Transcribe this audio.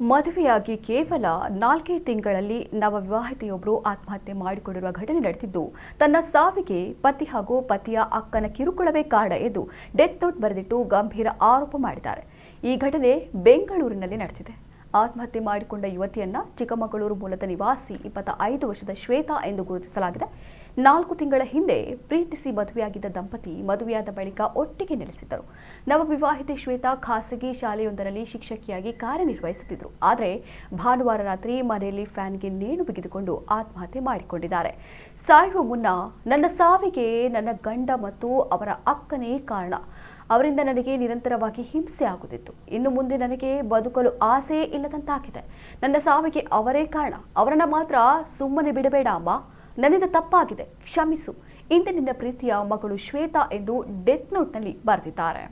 ಮದುವೆಯಾಗಿ ಕೇವಲ 4 ತಿಂಗಳಲ್ಲಿ ನವವಿವಾಹಿತೆಯೊಬ್ಬರು ಆತ್ಮಹತ್ಯೆ ಮಾಡಿಕೊಂಡಿರುವ ಘಟನೆ ನಡೆದಿದ್ದು, ತನ್ನ ಸಾವಿಗೆ ಪತಿ ಹಾಗೂ ಪತಿಯ ಅಕ್ಕನ ಕಿರುಕುಳವೇ ಕಾರಣ ಎಂದು ಡೆತ್ ನೋಟ್ ಬರೆದಿಟ್ಟು ಗಂಭೀರ ಆರೋಪ ಮಾಡಿದ್ದಾರೆ. ಈ ಘಟನೆ ಬೆಂಗಳೂರಿನಲ್ಲಿ ನಡೆದಿದೆ. ಆತ್ಮಹತ್ಯೆ ಮಾಡಿಕೊಂಡ ಯುವತಿಯನ್ನ ಚಿಕ್ಕಮಗಳೂರು ಮೂಲದ ನಿವಾಸಿ 25 ವರ್ಷದ ಶ್ವೇತಾ ಎಂದು ಗುರುತಿಸಲಾಗಿದೆ. 4 ತಿಂಗಳ ಹಿಂದೆ ಪ್ರೀತಿಸಿ ಮದುವೆಯಾಗಿದ್ದ ದಂಪತಿ ಮದುವೆಯಾದ ಬಳಿಕ ಒಟ್ಟಿಗೆ ನೆಲೆಸಿದ್ದರು. ನವವಿವಾಹಿತೆ ಶ್ವೇತಾ ಖಾಸಗಿ ಶಾಲೆಯೊಂದರಲ್ಲಿ ಶಿಕ್ಷಕಿಯಾಗಿ ಕಾರ್ಯನಿರ್ವಹಿಸುತ್ತಿದ್ದರು. ಆದರೆ ಭಾನುವಾರ ರಾತ್ರಿ ಮನೆಯಲ್ಲಿ ಫ್ಯಾನ್ಗೆ ನೇಣು ಬಿಗಿದುಕೊಂಡು ಆತ್ಮಹತ್ಯೆ ಮಾಡಿಕೊಂಡಿದ್ದಾರೆ. ಸಾಯುವ ಮುನ್ನ ನನ್ನ ಸಾವಿಗೆ ನನ್ನ ಗಂಡ ಮತ್ತು ಅವರ ಅಕ್ಕನೇ ಕಾರಣ. ಅವರಿಂದ ನನಗೆ ನಿರಂತರವಾಗಿ ಹಿಂಸೆ ಆಗುತ್ತಿತ್ತು. ಇನ್ನು ಮುಂದೆ ನನಗೆ ಬದುಕಲು ಆಸೆ ಇಲ್ಲದಂತಾಗಿದೆ. ನನ್ನ ಸಾವಿಗೆ ಅವರೇ ಕಾರಣ. ಅವರನ್ನ ಮಾತ್ರ ಸುಮ್ಮನೆ ಬಿಡಬೇಡ ಅಮ್ಮ. ನನ್ನಿಂದ ತಪ್ಪಾಗಿದೆ, ಕ್ಷಮಿಸು. ಇಂದಿನಿಂದ ಪ್ರೀತಿಯ ಮಗಳು ಶ್ವೇತಾ ಎಂದು ಡೆತ್ ನೋಟ್ನಲ್ಲಿ ಬರೆದಿದ್ದಾರೆ.